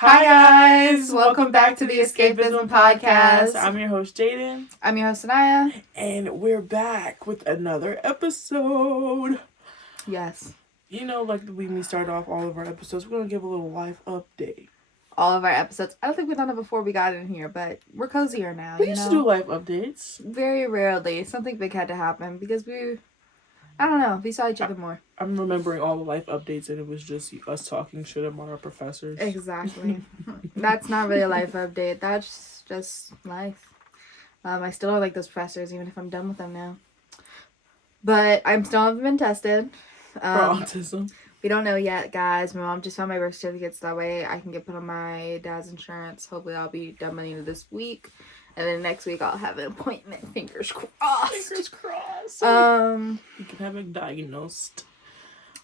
Hi guys! Welcome back to the Escapism podcast. I'm your host Jaden. I'm your host Anaya. And we're back with another episode. Yes. You know, like when we start off all of our episodes, we're going to give a little life update. All of our episodes. I don't think we've done it before we got in here, but we're cozier now. We used to do life updates. Very rarely. Something big had to happen because I don't know, we saw each other more. I'm remembering all the life updates and it was just us talking shit about our professors. Exactly. That's not really a life update. That's just life. I still don't like those professors even if I'm done with them now. But I'm still haven't been tested. For autism. We don't know yet, guys. My mom just found my birth certificate so that way I can get put on my dad's insurance. Hopefully I'll be done by the end of this week. And then next week I'll have an appointment. Fingers crossed. Fingers crossed. You can have a diagnosed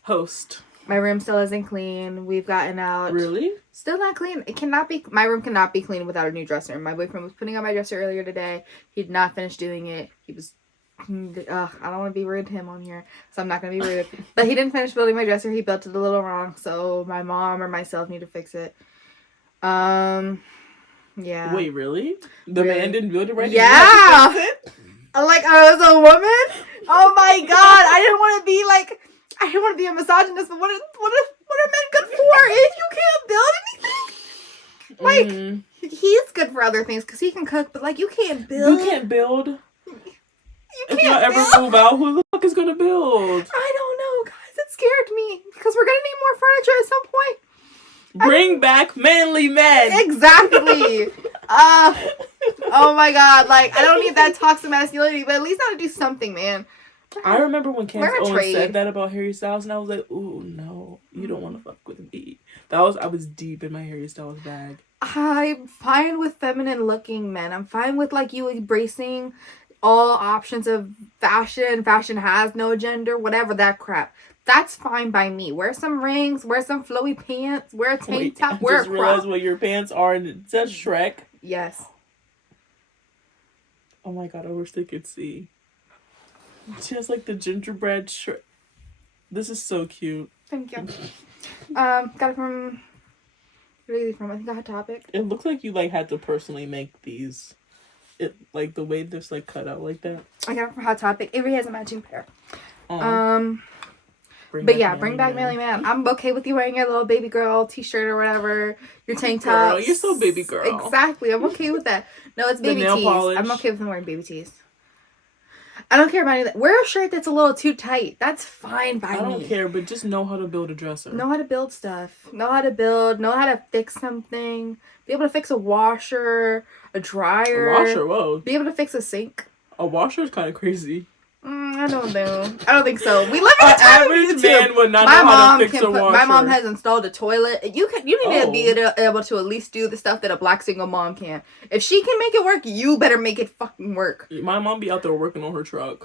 host. My room still isn't clean. We've gotten out. Really? Still not clean. It cannot be. My room cannot be clean without a new dresser. My boyfriend was putting on my dresser earlier today. He did not finish doing it. He was. I don't want to be rude to him on here, so I'm not gonna be rude. But he didn't finish building my dresser. He built it a little wrong, so my mom or myself need to fix it. Yeah. Wait, really? The man didn't build it right? Yeah. Like I was a woman. Oh my god! I didn't want to be a misogynist, but what are men good for if you can't build anything? Like he's good for other things because he can cook, but like you can't build. You can't build. If y'all ever move out, who the fuck is gonna build? I don't know, guys. It scared me because we're gonna need more furniture at some point. Bring back manly men. Exactly. Oh my god. Like I don't need that toxic masculinity, but at least I gotta do something, man. I remember when Candace Owens said that about Harry Styles, and I was like, "Ooh, no, you don't want to fuck with me." I was deep in my Harry Styles bag. I'm fine with feminine looking men. I'm fine with like you embracing all options of fashion. Fashion has no gender, whatever that crap. That's fine by me. Wear some rings, wear some flowy pants, wear a tank top, wear a crop. I just realized what your pants are, and it says Shrek. Yes. Oh my god, I wish they could see. She has like the gingerbread Shrek. This is so cute. Thank you. Got it from... Really from, I think, Hot Topic. It looks like you like had to personally make these. It like the way this like cut out like that. I got it from Hot Topic. Avery has a matching pair. Bring back manly man. I'm okay with you wearing your little baby girl t-shirt or whatever. Your tank top. Girl, you're so baby girl. Exactly. I'm okay with that. No, it's baby tees. Polish. I'm okay with them wearing baby tees. I don't care about anything. Wear a shirt that's a little too tight. That's fine by me. I don't care, but just know how to build a dresser. Know how to build stuff. Know how to build. Know how to fix something. Be able to fix a washer, a dryer. A washer, whoa. Be able to fix a sink. A washer is kind of crazy. I don't know. I don't think so. We live in a time average man would not know how to fix a washer. My mom has installed a toilet. You need to be able to at least do the stuff that a black single mom can. If she can make it work, you better make it fucking work. My mom be out there working on her truck.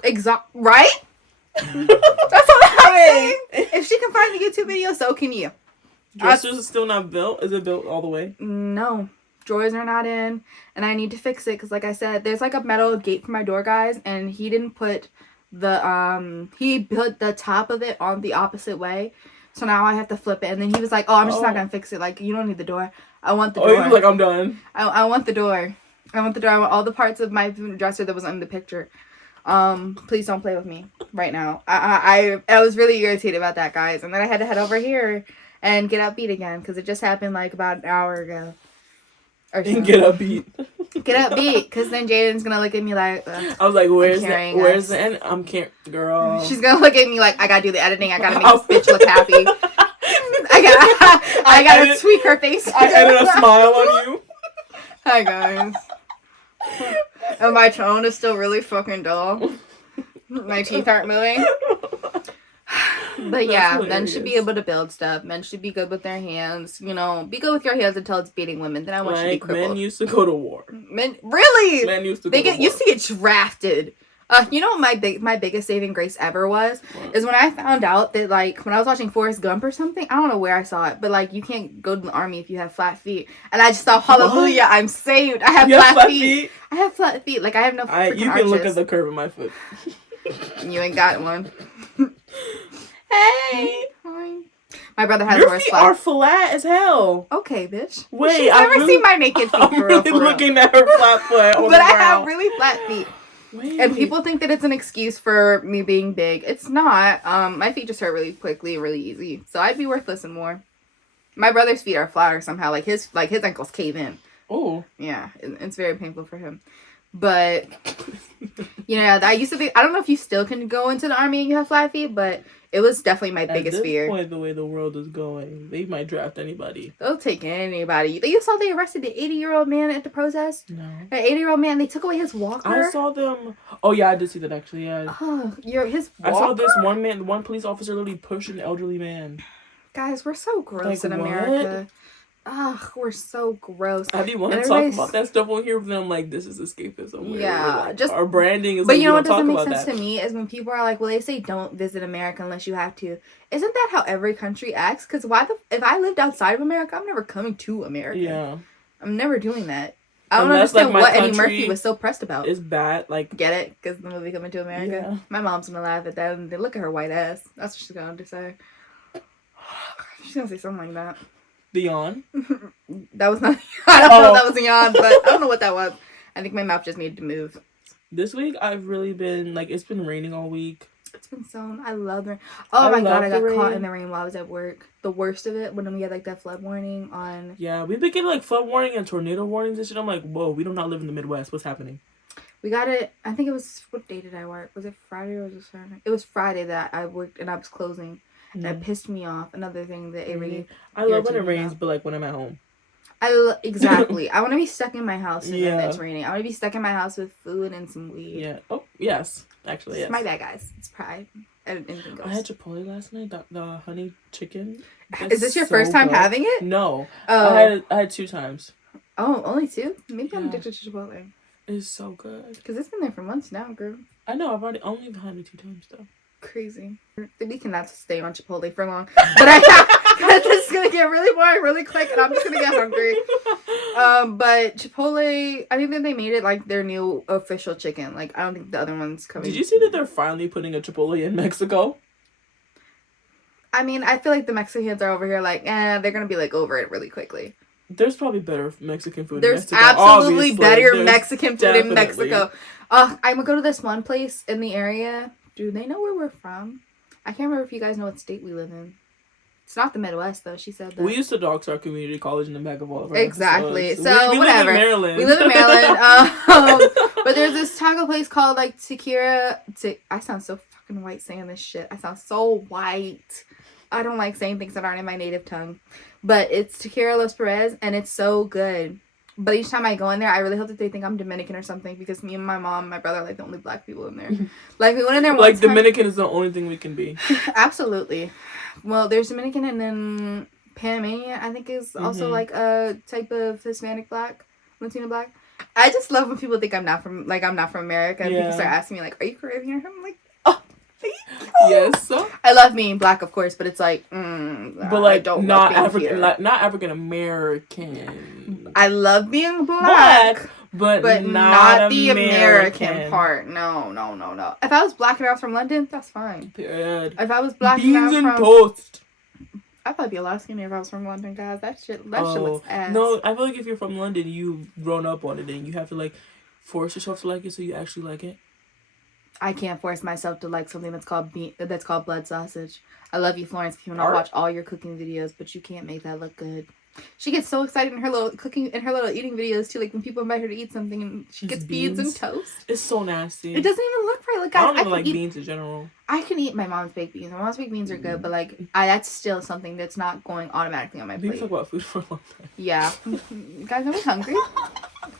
Right? That's what I'm saying. If she can find a YouTube video, so can you. Dressers is still not built? Is it built all the way? No. Drawers are not in, and I need to fix it because, like I said, there's like a metal gate for my door, guys, and he didn't put he put the top of it on the opposite way, so now I have to flip it. And then he was like, "Oh, I'm just not gonna fix it. Like, you don't need the door. I want the door." Oh, he was like, "I'm done." I want the door. I want the door. I want all the parts of my dresser that was in the picture. Please don't play with me right now. I was really irritated about that, guys, and then I had to head over here and get upbeat again because it just happened like about an hour ago. And get upbeat. Get upbeat, because then Jaden's gonna look at me like. I was like, "Where's the end?" I'm girl. She's gonna look at me like, I gotta do the editing. I gotta make this bitch look happy. I gotta tweak her face. I added a smile on you. Hi guys. And my tone is still really fucking dull. My teeth aren't moving. But yeah, men should be able to build stuff. Men should be good with their hands. You know, be good with your hands until it's beating women. Then I want you to be crippled. Men used to go to war. Men really? Men used to go to war. Used to get drafted. You know what my biggest saving grace ever was? What? Is when I found out that, like, when I was watching Forrest Gump or something, I don't know where I saw it, but, like, you can't go to the army if you have flat feet. And I just thought, hallelujah, I'm saved. I have flat feet. I have flat feet. Like, I have no freaking You can arches. look at the curve of my foot. You ain't got one. Hey. Hi. My brother has your worse feet flat. are flat as hell. Okay, bitch. Wait, she's never seen my naked feet. I'm really looking at her flat foot. But I have really flat feet. Wait. And people think that it's an excuse for me being big. It's not. My feet just hurt really quickly and really easy. So I'd be worthless and more. My brother's feet are flatter somehow. Like his ankles cave in. Oh. Yeah, it's very painful for him. But I used to think, I don't know if you still can go into the army and you have flat feet, but it was definitely my biggest fear. At this point, the way the world is going, they might draft anybody. They'll take anybody. You saw they arrested the 80-year-old man at the protest? No. The 80-year-old man, they took away his walker. I saw them. Oh yeah, I did see that actually. Yeah. Oh, his walker? I saw this one police officer literally push an elderly man. Guys, we're so gross in America. Ugh, we're so gross. I do want to talk about that stuff on here, but I'm like, this is escapism. Yeah, just our branding is. But you know what doesn't make sense to me is when people are like, well, they say don't visit America unless you have to. Isn't that how every country acts? Because if I lived outside of America, I'm never coming to America. Yeah, I'm never doing that. I don't understand what Eddie Murphy was so pressed about. It's bad. Like, get it? Because the movie Coming to America. Yeah. My mom's gonna laugh at that and they look at her white ass. That's what she's gonna say. She's gonna say something like that. The yawn? That was not. I don't know if that was a yawn, but I don't know what that was. I think my mouth just needed to move. This week I've really been it's been raining all week. It's been so. I love the rain. Oh my god, I got caught in the rain while I was at work. The worst of it when we had that flood warning on. Yeah, we've been getting flood warning and tornado warnings and shit. I'm like, whoa, we do not live in the Midwest. What's happening? We got it. I think it was, what day did I work? Was it Friday or was it Saturday? It was Friday that I worked and I was closing. And that pissed me off. Another thing that it really I love when it rains, but when I'm at home. Exactly. I want to be stuck in my house when it's raining. I want to be stuck in my house with food and some weed. Yeah. Oh, yes. Actually, yes. My bad, guys. It's pride. Anything goes. I had Chipotle last night. The honey chicken. Is this your first time having it? No. Oh. I had 2 times. Oh, only 2? Maybe I'm addicted to Chipotle. It's so good. Because it's been there for months now, girl. I know. I've only had it 2 times though. Crazy. We cannot stay on Chipotle for long. But this is going to get really boring really quick and I'm just going to get hungry. But Chipotle, I think that they made it their new official chicken. I don't think the other one's coming. Did you see that they're finally putting a Chipotle in Mexico? I mean, I feel like the Mexicans are over here they're going to be over it really quickly. There's probably better Mexican food in Mexico. There's absolutely better Mexican food in Mexico. I'm going to go to this one place in the area. Do they know where we're from? I can't remember if you guys know what state we live in. It's not the Midwest, though. She said that. We used to dox our community college in the back of all of our Exactly. Episodes. So, we whatever. Live in Maryland. We live in Maryland. But there's this taco place called, Tequila. I sound so fucking white saying this shit. I sound so white. I don't like saying things that aren't in my native tongue. But it's Tequila Los Perez, and it's so good. But each time I go in there, I really hope that they think I'm Dominican or something because me and my mom and my brother are the only black people in there. We went in there one time. Dominican is the only thing we can be. Absolutely. Well, there's Dominican and then Panamanian, I think is also a type of Hispanic black, Latino black. I just love when people think I'm not from America and people start asking me are you Caribbean? I'm like, oh, yes. I love being black, of course, but it's but I don't not African, not African American. I love being black, but not the American part. No. If I was black and I was from London, that's fine. Period. If I was black beans and toast. I'd probably be a lot skinnier if I was from London, guys. That shit looks ass. No, I feel if you're from London, you've grown up on it, and you have to force yourself to like it, so you actually like it. I can't force myself to like something that's called blood sausage. I love you, Florence, if you want to watch all your cooking videos, but you can't make that look good. She gets so excited in her little eating videos too. When people invite her to eat something and she gets beans and toast. It's so nasty. It doesn't even look right. Guys, I don't even like beans in general. I can eat my mom's baked beans. My mom's baked beans are good, but that's still something that's not going automatically on my plate. We talk about food for a long time. Yeah, guys, are we hungry?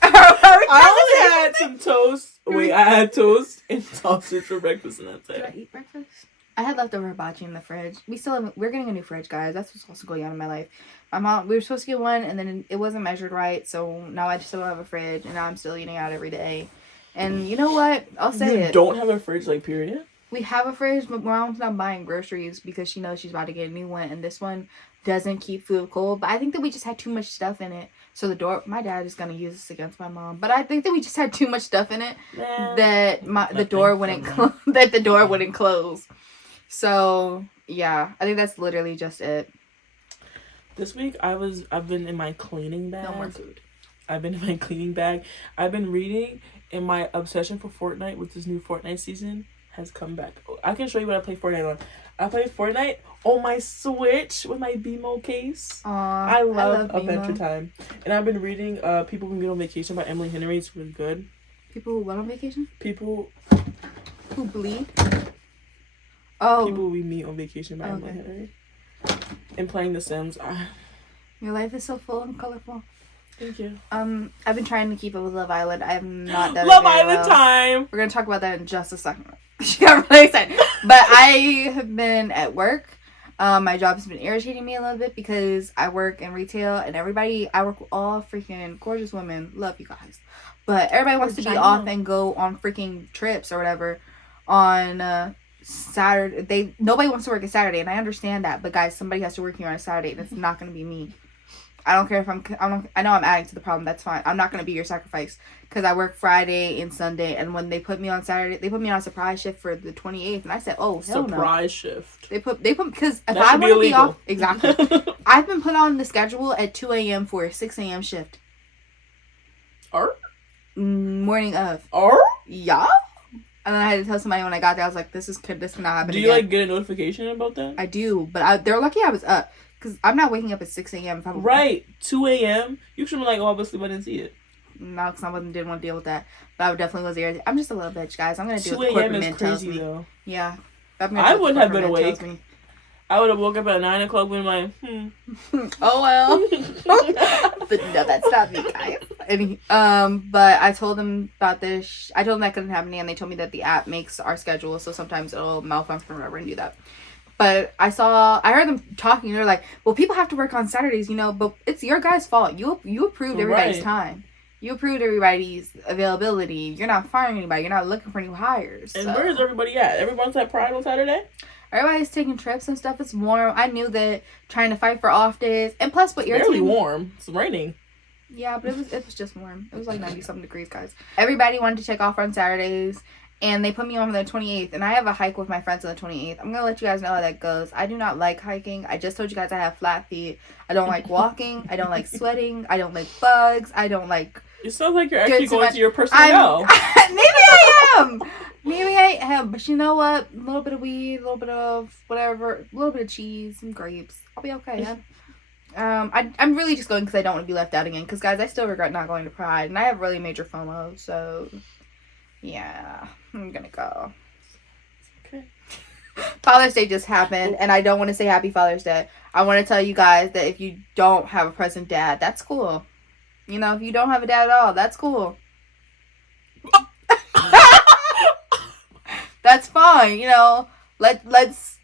I only had some toast. Wait, I had toast and sausage for breakfast, and that's it. Did I eat breakfast? I had leftover hibachi in the fridge. We're getting a new fridge, guys. That's what's also going on in my life. My mom, we were supposed to get one, and then it wasn't measured right, so now I still don't have a fridge, and now I'm still eating out every day. And you know what? I'll say it. You don't have a fridge, period? We have a fridge, but mom's not buying groceries because she knows she's about to get a new one, and this one doesn't keep food cold. But I think that we just had too much stuff in it. So my dad is gonna use this against my mom. But I think that we just had too much stuff in it that the door wouldn't close. So yeah, I think that's literally just it. This week I've been in my cleaning bag. No more food. I've been in my cleaning bag. I've been reading, and my obsession for Fortnite with this new Fortnite season has come back. I can show you what I play Fortnite on. I play Fortnite on my Switch with my BMO case. I love Adventure Time. And I've been reading People Who Meet on Vacation by Emily Henry. It's really good. People who went on vacation? People who bleed? Oh. People We Meet on Vacation by Emily Henry. And playing The Sims. Your life is so full and colorful. Thank you. I've been trying to keep up with Love Island. I have not done Love Island time. We're gonna talk about that in just a second. She got really excited. But I have been at work. My job has been irritating me a little bit because I work in retail and I work with all freaking gorgeous women. Love you guys. But everybody wants to be off and go on freaking trips or whatever on Saturday. Nobody wants to work a Saturday, and I understand that. But guys, somebody has to work here on a Saturday, and it's not going to be me. I don't care if I know I'm adding to the problem. That's fine. I'm not going to be your sacrifice because I work Friday and Sunday, and when they put me on Saturday, they put me on a surprise shift for the 28th, and I said, "Oh, hell no." Surprise shift. They put because if I want to be off, exactly. I've been put on the schedule at 2 a.m. for a 6 a.m. shift. Morning of. Yeah. And then I had to tell somebody when I got there, I was like, this cannot happen again. Do you, get a notification about that? I do, but they're lucky I was up. Because I'm not waking up at 6 a.m. Right. 2 a.m.? You should be like, I didn't see it. No, because I didn't want to deal with that. But I definitely was irritated. I'm just a little bitch, guys. I'm going to do what the corporate man tells me. 2 a.m. is crazy, though. Yeah. I wouldn't have been awake. I would have woke up at 9 o'clock and been like, oh, well. But no, that's not me, guys. But I told them about this. I told them that couldn't happen, and they told me that the app makes our schedule, so sometimes it'll malfunction or whatever and do that. But I heard them talking. They're like, well, people have to work on Saturdays, but it's your guys' fault. You approved everybody's time. You approved everybody's availability. You're not firing anybody. You're not looking for new hires. And where is everybody at? Everyone's at Pride on Saturday? Everybody's taking trips and stuff. It's warm. I knew that trying to fight for off days. And plus, what irritated me... It's barely warm. It's raining. Yeah, but it was just warm. It was like 90-something degrees, guys. Everybody wanted to take off on Saturdays. And they put me on the 28th. And I have a hike with my friends on the 28th. I'm going to let you guys know how that goes. I do not like hiking. I just told you guys I have flat feet. I don't like walking. I don't like sweating. I don't like bugs. I don't like... It sounds like you're actually going to your personal hell. Maybe I am. Maybe I am. But you know what? A little bit of weed, a little bit of whatever, a little bit of cheese, some grapes. I'll be okay, I'm really just going because I don't want to be left out again. Because, guys, I still regret not going to Pride. And I have really major FOMO. So, yeah. I'm going to go. Okay. Father's Day just happened. And I don't want to say Happy Father's Day. I want to tell you guys that if you don't have a present dad, that's cool. If you don't have a dad at all, that's cool. That's fine. Let's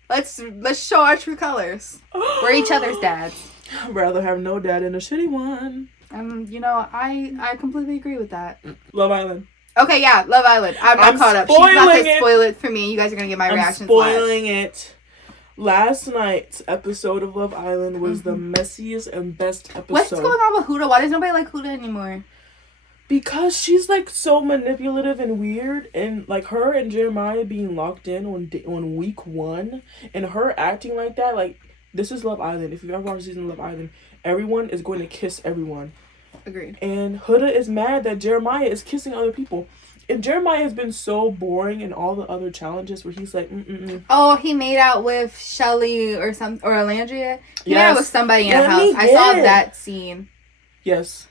show our true colors. We're each other's dads. I'd rather have no dad than a shitty one. I completely agree with that. Love Island. Okay, yeah, Love Island. I'm caught up. She's not going to spoil it for me. You guys are going to get my reactions live. Spoiling it. Last night's episode of Love Island was the messiest and best episode. What's going on with Huda? Why does nobody like Huda anymore? Because she's so manipulative and weird, and her and Jeremiah being locked in on week 1, and her acting like that. This is Love Island. If you've ever watched season of Love Island, everyone is going to kiss everyone. Agreed. And Huda is mad that Jeremiah is kissing other people. And Jeremiah has been so boring in all the other challenges where he's like, Oh, he made out with Shelly or Alandria? He made out with somebody in a house. I saw that scene. Yes.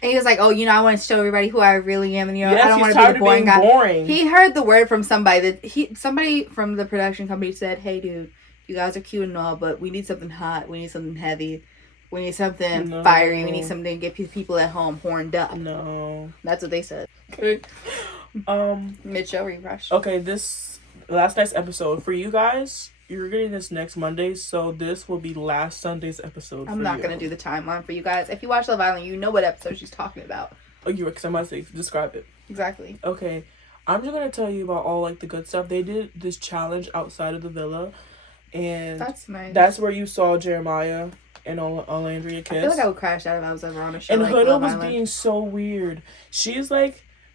And he was like, oh, I want to show everybody who I really am. And, I don't want to be the boring guy. Boring. He heard the word from somebody somebody from the production company said, hey, dude, you guys are cute and all, but we need something hot. We need something heavy. We need something fiery. We need something to get people at home horned up. No. That's what they said. Okay. Mid-show refresh. Okay, this last night's episode. For you guys, you're getting this next Monday, so this will be last Sunday's episode. I'm not going to do the timeline for you guys. If you watch Love Island, you know what episode she's talking about. Oh, you were, because I might say, describe it. Exactly. Okay. I'm just going to tell you about all, the good stuff. They did this challenge outside of the villa, and that's nice. That's where you saw Jeremiah and Alandria kiss. I feel like I would crash out if I was ever on a show. And like Huda was being so weird. She's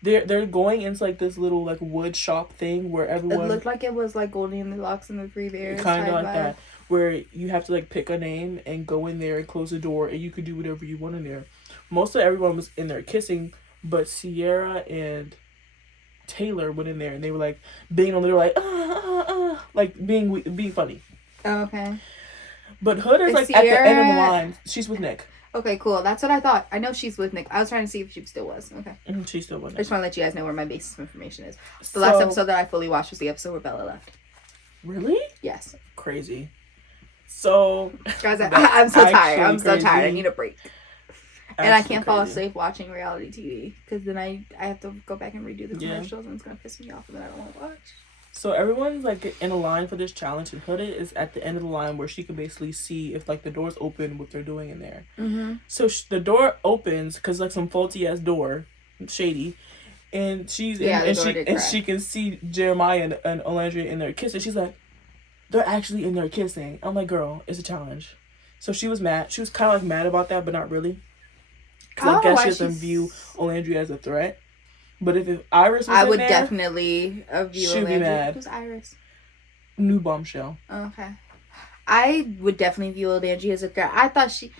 they're going into this little wood shop thing where everyone. It looked like it was Goldie and the Locks and the Three Bears. Kind of like that. where you have to like pick a name and go in there and close the door, and you could do whatever you want in there. Most of everyone was in there kissing, but Sierra and Taylor went in there and they were like being on the door, like being funny. Oh, okay. But Hood is like Sierra... at the end of the line. She's with Nick. Okay, cool. That's what I thought. I know she's with Nick. I was trying to see if she still was. Okay. She still was. I just want to let you guys know where my basis of information is. The last episode that I fully watched was the episode where Bella left. Really? Yes. Crazy. So, guys, I'm so tired. I'm so crazy. tired. I need a break. And I can't fall crazy. asleep watching reality TV because then I have to go back and redo the commercials and it's gonna piss me off and then I don't want to watch. So everyone's like in a line for this challenge, and Hooded is at the end of the line where she can basically see if like the doors open, what they're doing in there. Mm-hmm. So the door opens because like some faulty ass door, shady, and she's she can see Jeremiah and Olandria in there kissing. She's like, they're actually in there kissing. I'm like, girl, it's a challenge. So she was mad. She was kind of like mad about that, but not really. Because I guess she doesn't view Olandria as a threat. But if Iris was I would there, definitely view she'd be mad. Who's Iris? New bombshell. Okay. I would definitely view Olandria as a threat. I thought she's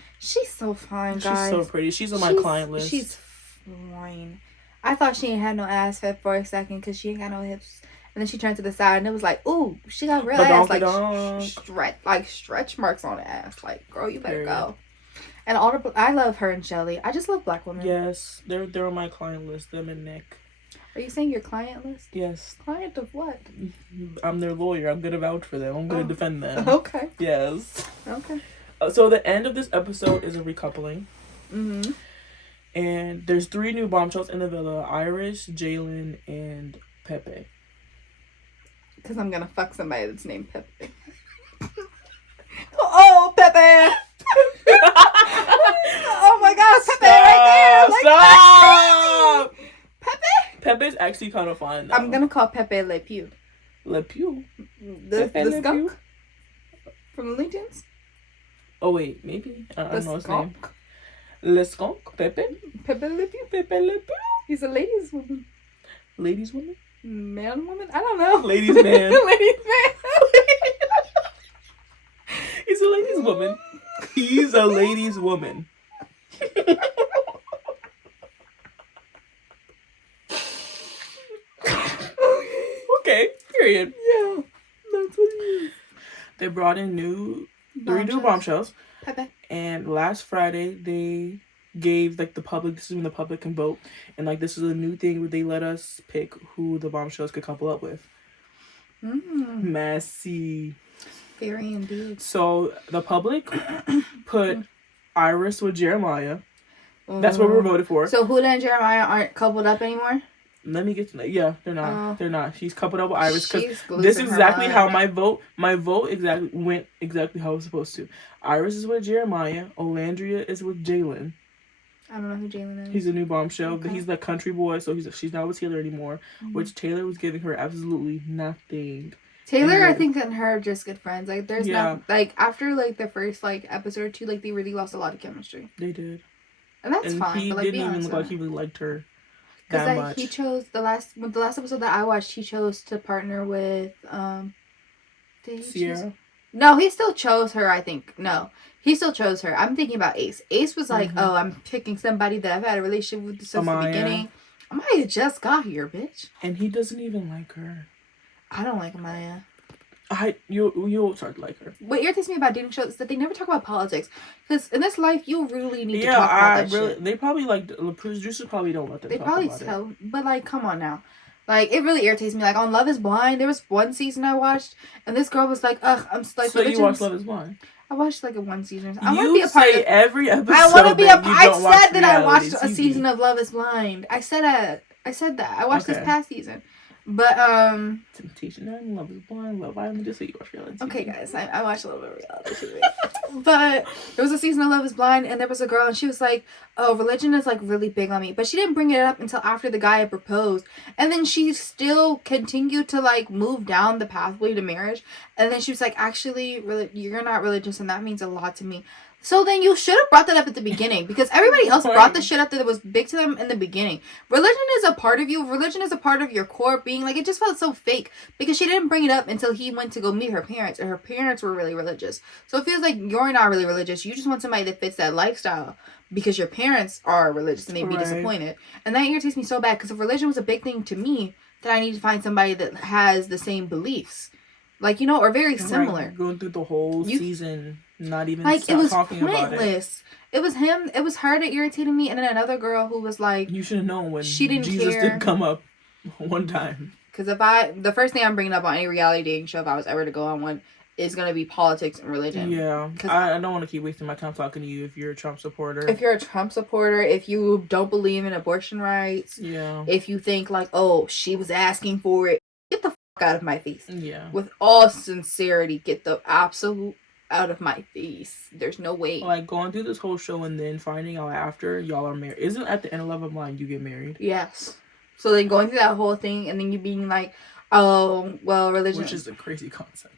so fine, guys. She's so pretty. She's on my client list. She's fine. I thought she ain't had no ass fit for a second because she ain't got no hips. And then she turned to the side and it was like, ooh, she got real ass. Like stretch marks on the ass. Like, girl, you better go. And I love her and Shelly. I just love black women. Yes, they're on my client list. Them and Nick. Are you saying your client list? Yes. Client of what? I'm their lawyer. I'm gonna vouch for them. I'm gonna defend them. Okay. Yes. Okay. So the end of this episode is a recoupling. Mm-hmm. And there's 3 new bombshells in the villa: Iris, Jalen, and Pepe. Because I'm gonna fuck somebody that's named Pepe. Oh, Pepe! Oh my God, Pepe right there! Like, Stop! Pepe? Pepe's actually kind of fun. Though. I'm gonna call Pepe Le Pew. Le Pew? The skunk? Pew? From the Looney Tunes? Oh wait, maybe. I don't know his name. Skunk? Le skunk? Pepe? Pepe Le Pew? Pepe Le Pew? He's a ladies woman. Ladies woman? Man woman? I don't know. Ladies man. Ladies man. He's a ladies woman. He's a ladies woman. Okay, period. Yeah, that's what it is. They brought in 3 new bombshells. Pepe. And last Friday, they gave like the public, this is when the public can vote. And like this is a new thing where they let us pick who the bombshells could couple up with. Messy. Very indeed. So the public put Iris with Jeremiah. That's what we were voted for. So Huda and Jeremiah aren't coupled up anymore? Let me get to that. Yeah, they're not. They're not. She's coupled up with Iris because this is losing her exactly mind. how my vote exactly went exactly how it was supposed to. Iris is with Jeremiah. Olandria is with Jalen. I don't know who Jalen is. He's a new bombshell, but he's the country boy, so she's not with Taylor anymore. Which Taylor was giving her absolutely nothing. Taylor, I think, and her are just good friends. Like, there's not like after like the first like episode or 2, like they really lost a lot of chemistry. They did, and that's fine. He but, like, didn't even look like he really liked her that much. He chose the last episode that I watched. He chose to partner with Sierra. No, he still chose her. I think no, he still chose her. I'm thinking about Ace. Ace was like, oh, I'm picking somebody that I've had a relationship with since the beginning. Amaya just got here, bitch. And he doesn't even like her. I don't like Amaya. You'll start to like her. What irritates me about dating shows is that they never talk about politics. Because in this life, you really need to talk about that shit. They probably the producers probably don't let them talk about it. They probably tell, but like, come on now. Like, it really irritates me. Like, on Love is Blind, there was one season I watched, and this girl was like, ugh, I'm like, so you watched Love is Blind? I watched like a 1 season. I want to be a part of every episode. I want to be a part. I said that I watched a season of Love is Blind. I said that. I watched this past season. But Temptation Island, Love is Blind, Love Island, just so you watch reality TV. Okay, guys, I watched a little bit of reality TV. But there was a season of Love is Blind, and there was a girl, and she was like, oh, religion is like really big on me. But she didn't bring it up until after the guy had proposed. And then she still continued to like move down the pathway to marriage. And then she was like, actually, you're not religious, and that means a lot to me. So then you should have brought that up at the beginning, because everybody else brought the shit up that was big to them in the beginning. Religion is a part of you. Religion is a part of your core being. Like, it just felt so fake because she didn't bring it up until he went to go meet her parents, and her parents were really religious. So it feels like you're not really religious. You just want somebody that fits that lifestyle because your parents are religious and they'd be disappointed. And that irritates me so bad, because if religion was a big thing to me, then I need to find somebody that has the same beliefs. Like, you know, or very similar. Right. Going through the whole season, not even like, it was talking pointless. It was him. It was her that irritated me, and then another girl who was like, you should have known when she didn't Jesus care. did come up one time. Because the first thing I'm bringing up on any reality dating show, if I was ever to go on one, is going to be politics and religion. Yeah. I don't want to keep wasting my time talking to you if you're a Trump supporter. If you're a Trump supporter, if you don't believe in abortion rights, if you think like, oh, she was asking for it, get the out of my face. Yeah. With all sincerity, get the absolute out of my face. There's no way. Like, going through this whole show and then finding out after y'all are married. Isn't at the end of Love of Blind you get married? Yes. So then going through that whole thing and then you being like, oh, well, religion. Which is a crazy concept.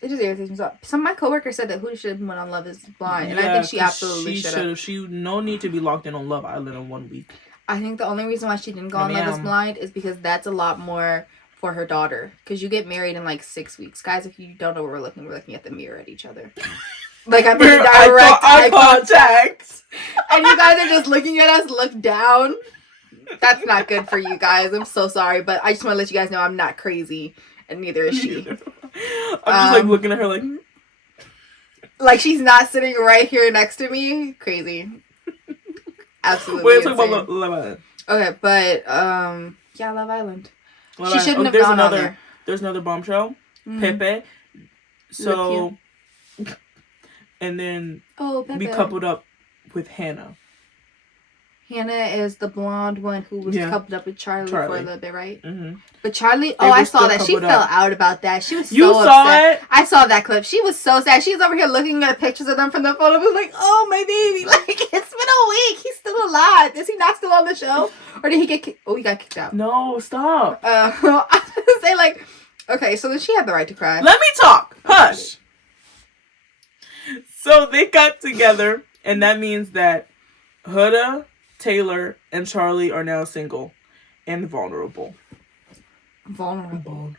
It just irritates me. So some of my coworkers said that who should have went on Love is Blind. And I think she absolutely should have. She no need to be locked in on Love Island in 1 week. I think the only reason why she didn't go on Love is Blind is because that's a lot more for her daughter, because you get married in like 6 weeks. Guys, if you don't know where we're looking at the mirror at each other. Like, I'm in direct eye contact. And you guys are just looking at us, look down. That's not good for you guys. I'm so sorry, but I just want to let you guys know I'm not crazy, and neither is she. I'm just like looking at her like she's not sitting right here next to me. Crazy. Absolutely. Wait, talk about Love Island. Okay, but yeah, Love Island. Well, she shouldn't have gone on there. There's another bombshell. Pepe. So, and then we coupled up with Hannah. Hannah is the blonde one who was coupled up with Charlie for a little bit, right? Mm-hmm. But Charlie, I saw that. She fell out about that. She was so upset. Saw it? I saw that clip. She was so sad. She was over here looking at pictures of them from the photo. Was like, oh, my baby. Like, it's been a week. He's still alive. Is he not still on the show? Or did he get kicked? Oh, he got kicked out. No, stop. I was going to say, like, okay, so then she had the right to cry. Let me talk. Hush. So they got together, and that means that Huda, Taylor, and Charlie are now single and vulnerable. Vulnerable.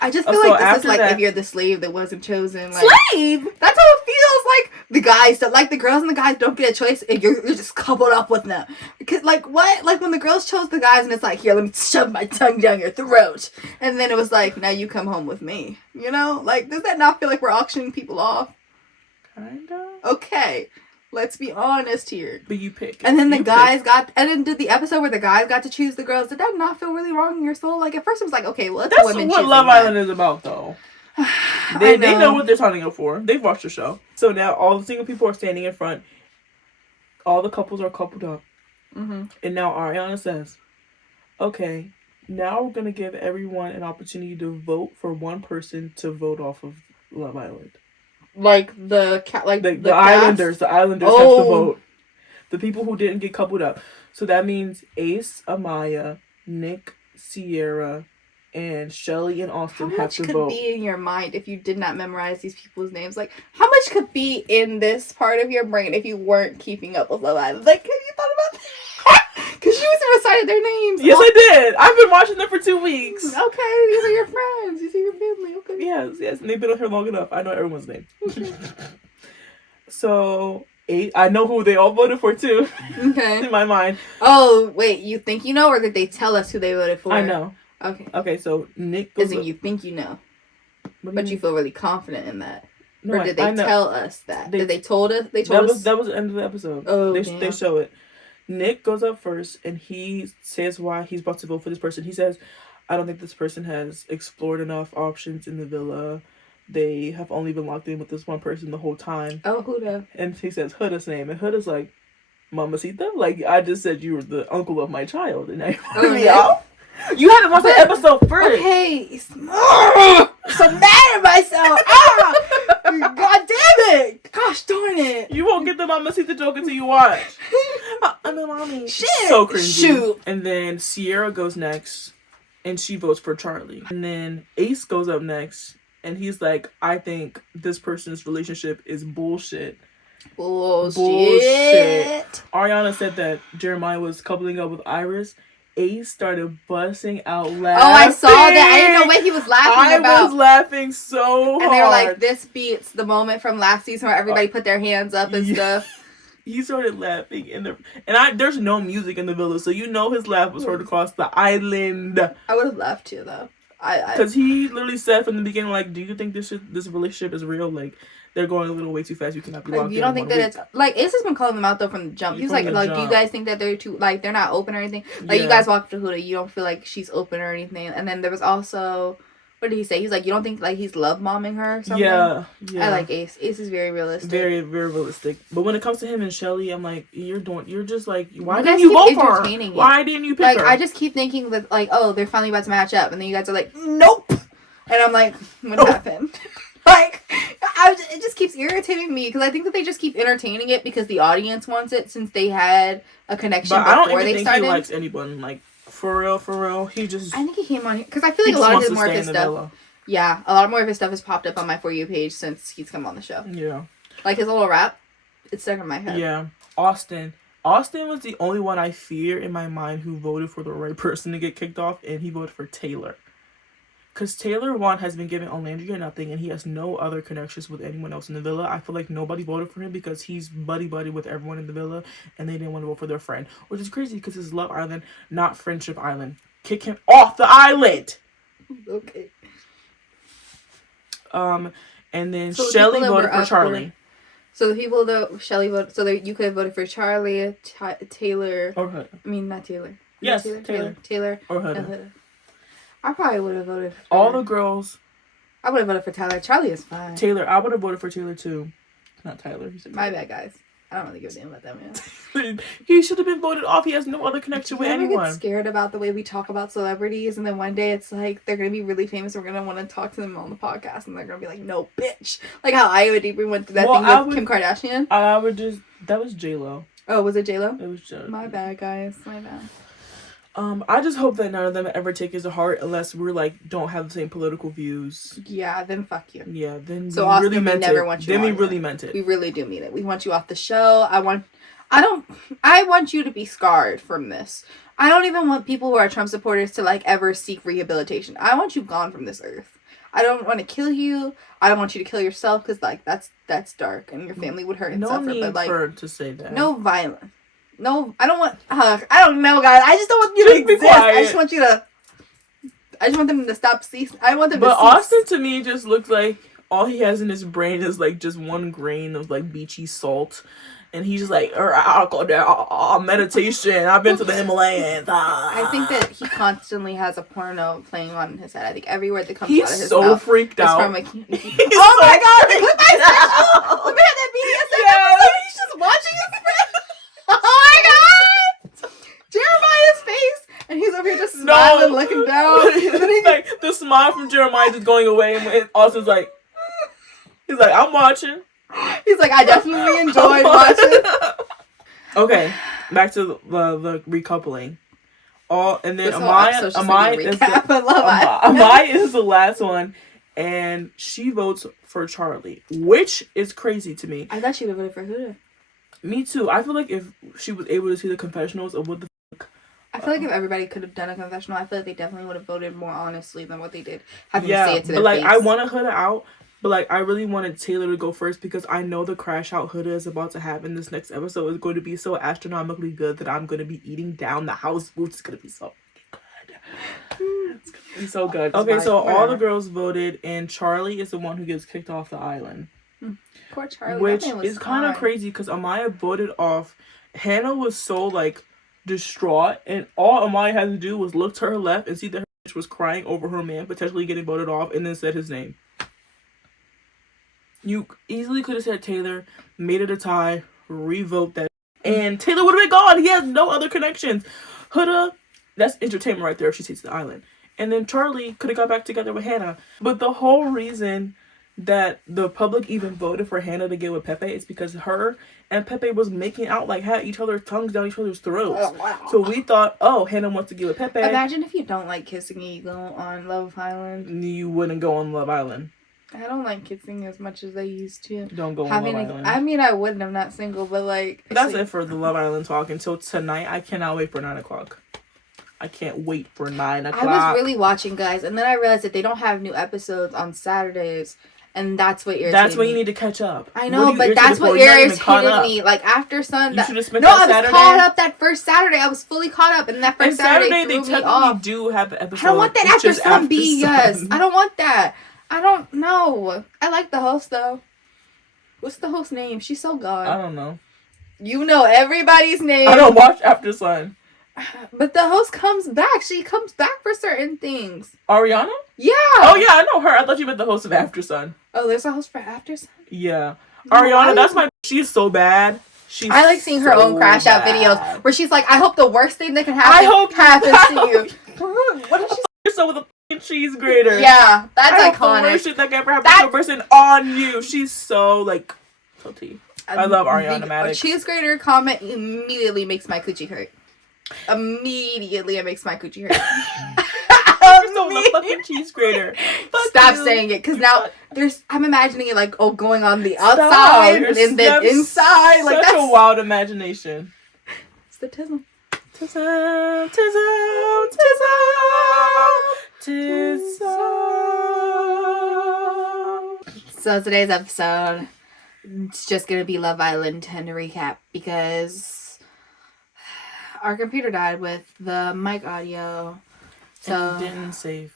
I just feel like this is like if you're the slave that wasn't chosen. Like, slave? That's how it feels. Like the guys, like the girls and the guys don't get a choice, and you're just coupled up with them. Cause, like what? Like when the girls chose the guys, and it's like, here, let me shove my tongue down your throat, and then it was like, now you come home with me. You know, like does that not feel like we're auctioning people off? Kinda. Okay. Let's be honest here. But you pick. And then the guys got... And then did the episode where the guys got to choose the girls. Did that not feel really wrong in your soul? Like, at first it was like, okay, well, it's that's women what Love Island is about, though. They know what they're signing up for. They've watched the show. So now all the single people are standing in front. All the couples are coupled up. Mm-hmm. And now Ariana says, okay, now we're going to give everyone an opportunity to vote for one person to vote off of Love Island. Like the Islanders have to vote. The people who didn't get coupled up. So that means Ace, Amaya, Nick, Sierra, and Shelly and Austin have to vote. How much could be in your mind if you did not memorize these people's names? Like, how much could be in this part of your brain if you weren't keeping up with Love Island? Like, have you thought about that? Because you recited their names. Yes, I did. I've been watching them for 2 weeks. Okay, these are your friends. These are your family. Okay. Yes. And they've been on here long enough. I know everyone's name. So, I know who they all voted for, too. Okay. In my mind. Oh, wait. You think you know, or did they tell us who they voted for? I know. Okay, so Nick goes you think you know. But you feel really confident in that. No, or did they tell us that? Did they told us? They told us? That was the end of the episode. Oh, they show it. Nick goes up first, and he says why he's about to vote for this person. He says, I don't think this person has explored enough options in the villa. They have only been locked in with this one person the whole time. Oh, Huda. And he says Huda's name. And Huda's like, Mamacita? Like, I just said you were the uncle of my child. And I you haven't watched the episode first. Okay. So mad at myself. God damn it. Gosh darn it. You won't get the Mamacita joke until you watch. I'm a mommy. Shit. So cringy. Shoot. And then Sierra goes next. And she votes for Charlie. And then Ace goes up next. and he's like, I think this person's relationship is bullshit. Bullshit. Ariana said that Jeremiah was coupling up with Iris. Ace started busting out laughing. Oh, I saw that. I didn't know what he was laughing about. I was laughing so hard. And they were like, this beats the moment from last season where everybody put their hands up and stuff. He started laughing there's no music in the villa, so you know his laugh was heard across the island. I would have laughed too, though. Because he literally said from the beginning, like, do you think this relationship is real? Like, they're going a little way too fast. You cannot be locked in. You don't think that it's like Ace has been calling them out though from the jump. He was like, do you guys think that they're too like they're not open or anything? Like you guys walk up to Huda, you don't feel like she's open or anything. And then there was also, what did he say? He's like, you don't think like he's love bombing her or something? Yeah. I like Ace. Ace is very realistic. Very, very realistic. But when it comes to him and Shelly, I'm like, you're just like, why didn't you vote for her? Why didn't you pick her? I just keep thinking that like, oh, they're finally about to match up, and then you guys are like, nope. And I'm like, what happened? Like, it just keeps irritating me because I think that they just keep entertaining it because the audience wants it since they had a connection before they started. I don't even think he likes anyone. Like, for real. He just... I think he came on here because I feel like a lot of more of his stuff... Yeah, a lot more of his stuff has popped up on my For You page since he's come on the show. Yeah. Like, his little rap, it's stuck in my head. Yeah. Austin was the only one I fear in my mind who voted for the right person to get kicked off, and he voted for Taylor. Because Taylor, one, has been giving Olandria nothing, and he has no other connections with anyone else in the villa. I feel like nobody voted for him because he's buddy-buddy with everyone in the villa, and they didn't want to vote for their friend. Which is crazy because it's Love Island, not Friendship Island. Kick him off the island! Okay. And then so Shelly voted for Charlie. So the people that Shelly voted, so you could have voted for Charlie, Taylor. Or Huda. I mean, not Taylor. Yes, Taylor. Or Huda. I probably would have voted for all the girls. I would have voted for Tyler. Charlie is fine. Taylor. I would have voted for Taylor too. Not Tyler. My bad, guys. I don't really give a damn about that man. He should have been voted off. He has no other connection with anyone. I get scared about the way we talk about celebrities, and then one day it's like they're gonna be really famous. And we're gonna want to talk to them on the podcast, and they're gonna be like, "No, bitch!" Like how Iowa Deeper went through that thing with Kim Kardashian. I would just. That was J-Lo. Oh, was it J-Lo? It was J-Lo. My bad, guys. My bad. I just hope that none of them ever take it to heart unless we're like don't have the same political views. Yeah, then fuck you. Yeah, then so we really meant it. Then we really meant it. We really do mean it. We want you off the show. I want you to be scarred from this. I don't even want people who are Trump supporters to like ever seek rehabilitation. I want you gone from this earth. I don't want to kill you. I don't want you to kill yourself because like that's dark and your family would hurt and suffer. No need but, like, for to say that. No violence. No, I don't want. I don't know, guys. I just don't want you to exist. I just want you to. I just want them to stop cease. I want them to. But Austin to me just looks like all he has in his brain is like just one grain of like beachy salt, and he's just like, I'll go there. Meditation. I've been to the Himalayas. I think that he constantly has a porno playing on in his head. I think every word that comes out of his so mouth freaked out. From oh my god! Look at that! Look at that BDSM. He's just watching his friend. Oh my god! Jeremiah's face, and he's over here just smiling, looking down. Like the smile from Jeremiah is going away, and Austin's like, he's like, I'm watching. He's like, I definitely enjoyed watching. Okay, back to the recoupling. And then Amaya is the last one, and she votes for Charlie, which is crazy to me. I thought she would have voted for Huda. Me too. I feel like if she was able to see the confessionals of what the fuck. I feel like if everybody could have done a confessional, I feel like they definitely would have voted more honestly than what they did. Having to say it to their face. But I wanted Huda out, but like I really wanted Taylor to go first because I know the crash out Huda is about to happen. This next episode is going to be so astronomically good that I'm going to be eating down the house food. It's going to be so good. It's going to be so good. Okay, so all the girls voted, and Charlie is the one who gets kicked off the island. Poor Charlie. Which is kind of crazy because Amaya voted off. Hannah was so like distraught, and all Amaya had to do was look to her left and see that her bitch was crying over her man potentially getting voted off, and then said his name. You easily could have said Taylor, made it a tie, revote that, and Taylor would have been gone. He has no other connections. Huda, that's entertainment right there if she takes the island. And then Charlie could have got back together with Hannah. But the whole reason that the public even voted for Hannah to get with Pepe is because her and Pepe was making out like had each other's tongues down each other's throats. Oh, wow. So we thought, oh, Hannah wants to get with Pepe. Imagine if you don't like kissing and you go on Love Island. You wouldn't go on Love Island. I don't like kissing as much as I used to. Don't go on Love Island. I mean, I wouldn't. I'm not single, but like. That's it for the Love Island talk. Until tonight, I cannot wait for 9 o'clock. I can't wait for 9 o'clock. I was really watching, guys, and then I realized that they don't have new episodes on Saturdays, and that's what irritated me. That's when you need to catch up. I know, but that's what irritated me. Like, after Sunday. You should have spent that Saturday. I was caught up that first Saturday. I was fully caught up, and that first Saturday they technically do have the episode. I don't want that after Sun B, yes. I don't want that. I don't know. I like the host, though. What's the host name? She's so gone. I don't know. You know everybody's name. I don't watch After Sun. But the host comes back. She comes back for certain things. Ariana? Yeah. Oh, yeah, I know her. I thought you meant the host of After Sun. Oh, there's a host for After Sun? Yeah. Ariana, that's my... She's so bad. I like seeing her own crash out videos where she's like, I hope the worst thing that can happen happens to you. What did she say? You're so with a cheese grater. Yeah, that's iconic. The worst shit that can ever happen to a person on you. She's so, like, so tea. I love Ariana Madix. A cheese grater comment immediately makes my coochie hurt. Immediately it makes my coochie hurt. You're so the fucking cheese grater. Stop saying it, because now I'm imagining it like, going on the outside and then inside. Like, that's a wild imagination. It's the tism. Tism, tism, tism, tism. So today's episode, it's just gonna be Love Island and to recap, because our computer died with the mic audio. So and didn't save.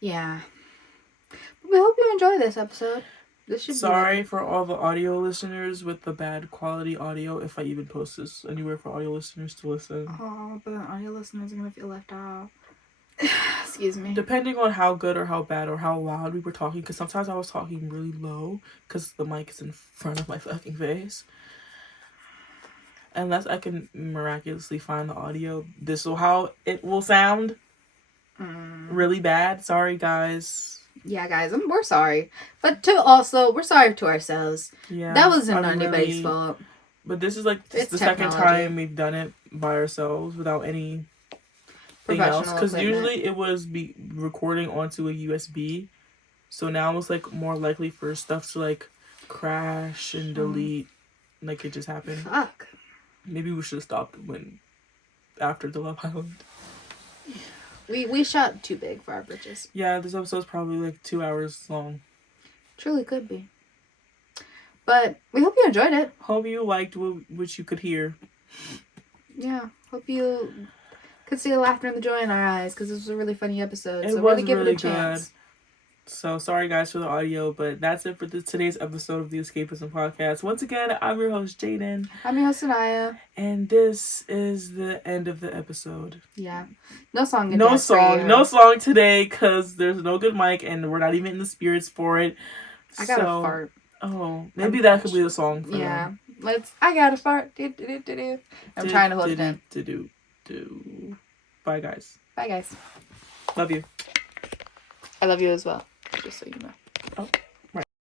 Yeah. But we hope you enjoy this episode. This should Sorry for all the audio listeners with the bad quality audio, if I even post this anywhere for audio listeners to listen. Oh, but the audio listeners are gonna feel left out. Excuse me. Depending on how good or how bad or how loud we were talking, because sometimes I was talking really low because the mic is in front of my fucking face. Unless I can miraculously find the audio, this is how it will sound. Really bad. Sorry, guys. Yeah, guys, we're sorry. But we're sorry to ourselves. Yeah, that wasn't anybody's fault. But this is like the second time we've done it by ourselves without anything else. Because usually it was recording onto a USB. So now it's like more likely for stuff to like crash and delete. Like it just happened. Fuck. Maybe we should have stopped after the Love Island. We shot too big for our britches. Yeah, this episode's probably like 2 hours long. Truly could be. But we hope you enjoyed it. Hope you liked what you could hear. Yeah, hope you could see the laughter and the joy in our eyes, because this was a really funny episode. It was give really it a chance. Good. So sorry guys for the audio, but that's it for today's episode of the Escapism podcast. Once again, I'm your host Jaden. I'm your host Anaya. And this is the end of the episode. Yeah. No song today, because there's no good mic and we're not even in the spirits for it. I got a fart. Oh, maybe that could be the song for them. I got a fart. I'm trying to hold it in. Bye guys. Bye guys. Love you. I love you as well. Just so you know. Oh.